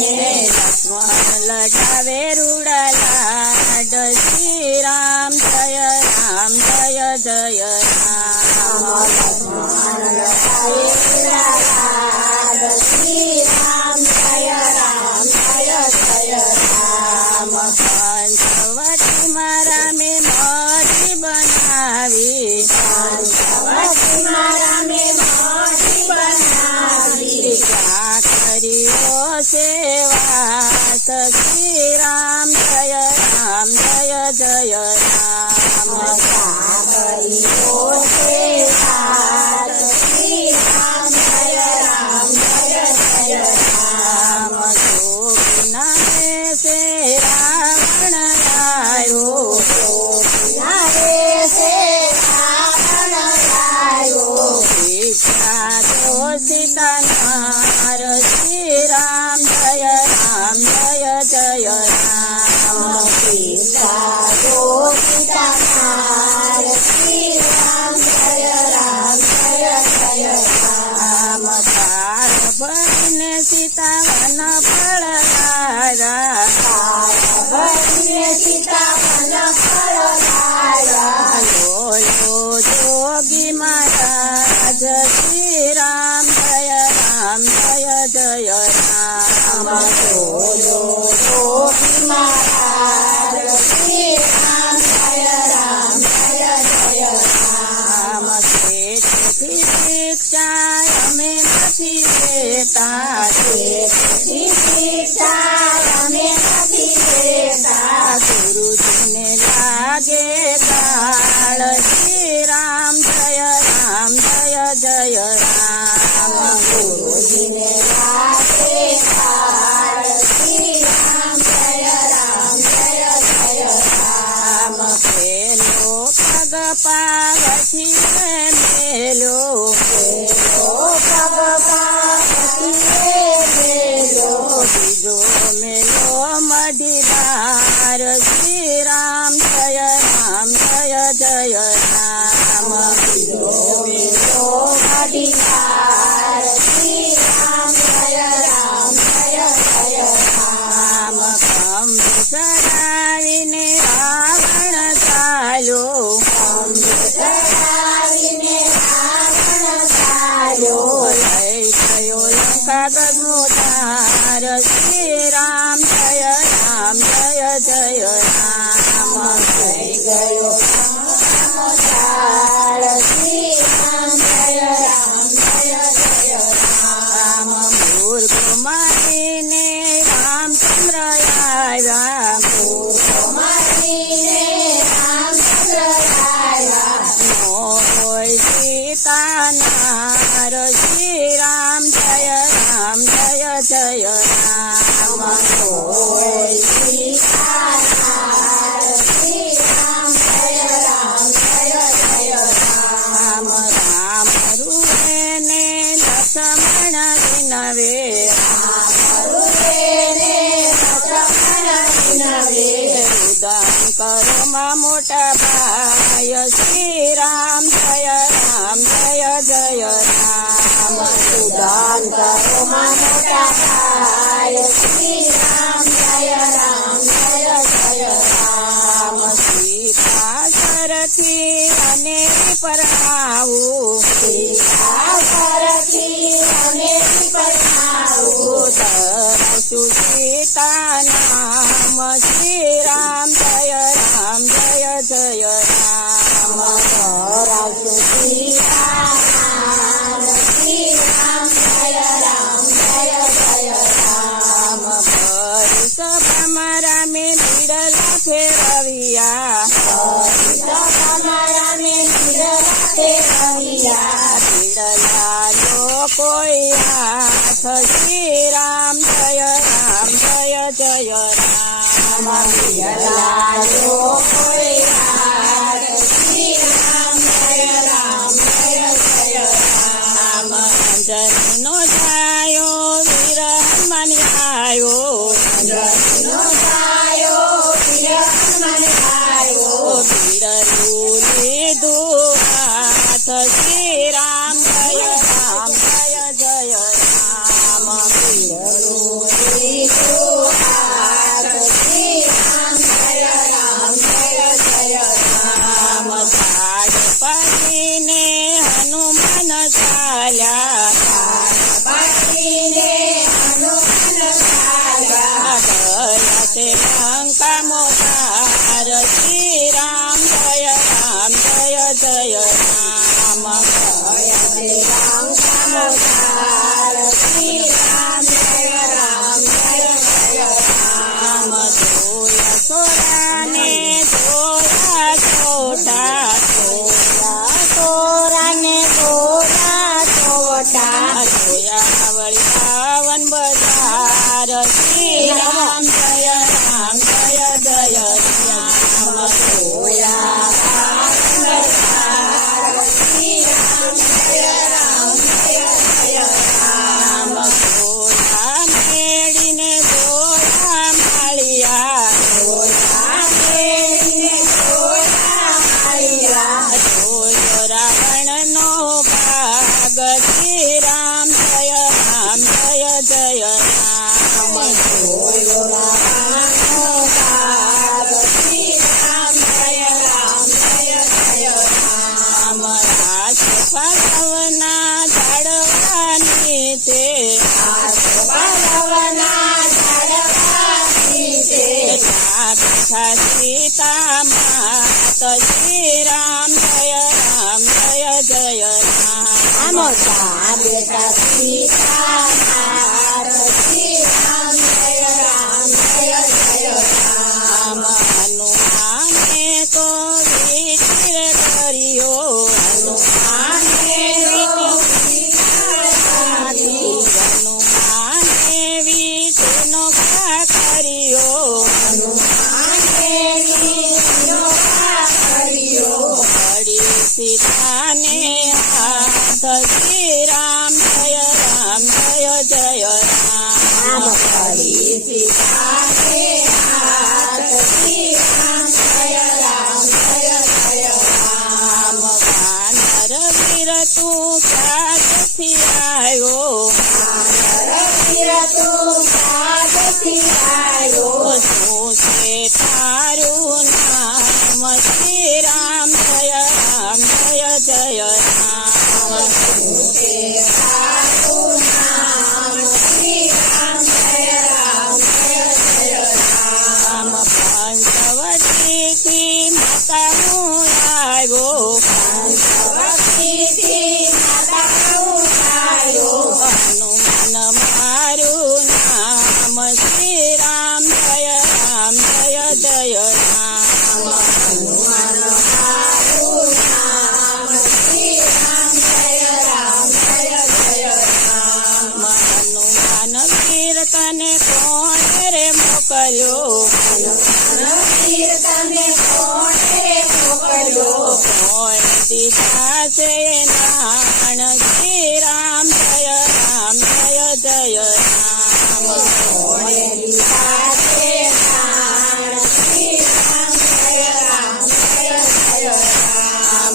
લક્ષ્મણ લગાવે રૂડા લાડ શ્રી રામ જય રામ જય જય રામ લક્ષ્મણ લગાવે રૂડા લાડ શ્રી રામ જય રામ જય જય રામ પંચવટીમાં રામે મોટી બનાવી પંચવટીમાં રામે મોટી બનાવી ક્યાં કર્યો સેવાસ શ્રી રામ જય રામ જય જય રામ કર્યો સેવાસ શ્રી રામ જય રામ જય જય રામ જોગીના સે રાવણ આવ્યો સીતા તો સીતાનાર શ્રી રામ જય રામ જય જય રામ સીતા તો સીતાનાર શ્રી રામ જય રામ જય જય રામ તાર બને સીતા વન ફળવારા સીતા વન ફળવારા બોલો જોગી મહારાજ શ્રી રામ જય રામ જય જય રામ બોલો જોગી મહારાજ શ્રી રામ જય રામ જય જય રામ તેથી શિક્ષા અમે નથી લેતા શિક્ષા અમે નથી લેતા ગુરુજીને લાગે ગાળ શ્રી રામ જય રામ જય જય રામ ગુરુજીને લાગે ગાળ શ્રી રામ જય રામ જય જય રામ પેલો પગ પાવથી મેલો પગ પાવથી મેલો બીજો મેલો મઢીદાર શ્રી રામ જય રામ જય જય રામ મેલો મઢીદાર શ્રી રામ જય રામ જય જય રામ કંભ ચડાવીને રાવણ ચાલ્યો ચડાવીને રાવણ ચાલ્યો લઈ ગયો લંકા ગગનોદ્ધાર શ્રી રામ જય રામ જય જય રામ થઈ ગયો ચાળ શ્રી રામ જય રામ જય જય રામ મૂર્ખ મારીને રામચંદ્ર આવ્યા મારીને રામચંદ્ર આવ્યા હોય સીતાનાર શ્રી રામ જય રામ જય જય રામ હોય સીતાનાર શ્રી રામ જય રામ જય જય રામ રામ રૂને લક્ષ્મણ વિનવે ઉદાન કરો માં મોટા ભાઈ શ્રી રામ જય રામ જય જય રામ ઉદાન કરો માં મોટા ભાઈ શ્રી રામ જય રામ જય જય રામ સીતા સરથી અને પરણાવું સીતા પરથી અને પરણાવું ધરશું સીતા નામ શ્રી રામ જય રામ જય જય રામ ધરાવશું સીતાનામ શ્રી રામ જય રામ જય જય રામ સભામાં રામે લીડલા ફેરવ્યા રામે લીડલા લોકોઈ હાથ શ્રી રામ જય રામ જય જય રામ કોઈ હાર શ્રી રામ જય રામ જય જય રામ અંજનનો જાયો વીર હનુમાન આવ્યો જયનો ગાયો વીર હનુમાન ગાયો લીડલું લીધું હાથ શ્રી રામ જય રામ જય જય રામ વીરલું રામ જય રામ જય જય રામ જોયા શ્રી રામ જય રામ જય જય રામ જોયા મેળીને જોયા માળિયા જોયા મેળીને જોયા માળિયા જોયો રાવણનો ભાગ શ્રી રામ જય રામ જય જય રામ જોયો રાવણનો ભાગ શ્રી રામ જય રામ જય જય રામ રાસ પલવના ઝાડવાની તે પાલવના ઝાડવાની તે બેઠા સીતા માત શ્રી રામ જય રામ જય જય રામ મોટા બેટા સીતા માત શ્રી રામ જય રામ જય જય રામ હનુમાને તો વિચિર કર્યો હનુમાને હનુમાને વિષ્ણુ કર્યો પડી સીતાને હાથ શ્રી રામ જય રામ જય જય રામ વાનર વીર તું ક્યાંથી આવ્યો શું છે તારું નામ શ્રી રામ જય રામ જય જય રામ રામ પંચવટીથી માતા હું આવ્યો હનુમાન મારું નામ શ્રી રામ જય રામ જય જય રામ હનુમાન વીર તને કોણ રે મોકલ્યો કોણ દીધા છે નાણ શ્રી રામ જય રામ જય જય રામ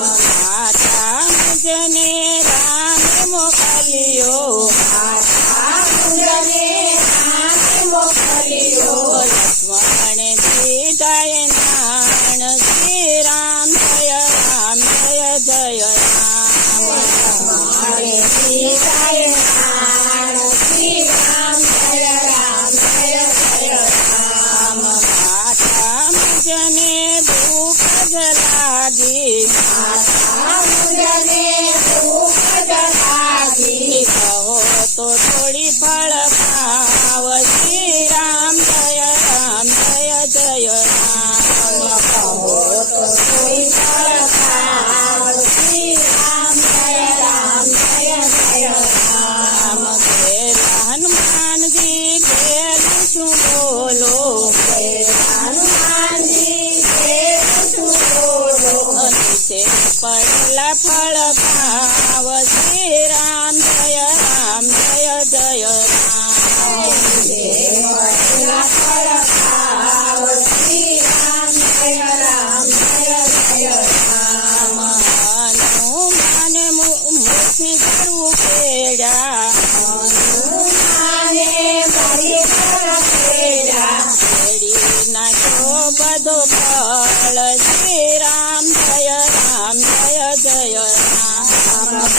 માતા મુજને રામ મોકલ્યો લક્ષ્મણે દીધાય નાણ શ્રી રામ જય રામ જય જય રામ માતા મુજને ભૂખ જ લાગી કહો તો થોડી ફળ ખાવ શ્રી રામ જય રામ જય જય રામ રામ ઘેર હનુમાનજી ઘેર શું બોલો નીચે પડેલા ફળ ખાવ શ્રી રામ જય રામ જય જય રામ હનુમાન મુઠી કરવું પેડા પેડી નાખ્યો બધો ફળ શ્રી રામ જય રામ જય જય રામ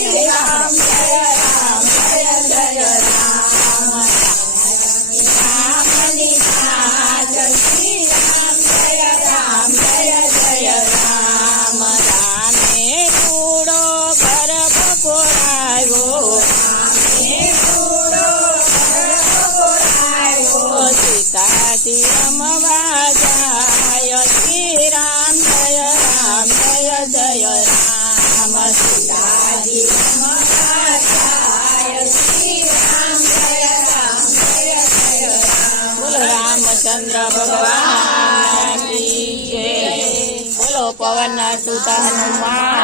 શ્રી રામ જય રામ જય જય રામ રામની નાથ શ્રી રામ જય રામ જય જય રામ રામે કૂડો ગર્ભ કોરાવ્યો સીતાજી રમવા જાય શ્રી રામ જય રામ જય જય રામ સીતાજી રમવા જાય શ્રી રામ જય રામ જય જય રામ બોલો રામચંદ્ર ભગવાન કી જય. બોલો પવન સુત હનુમાન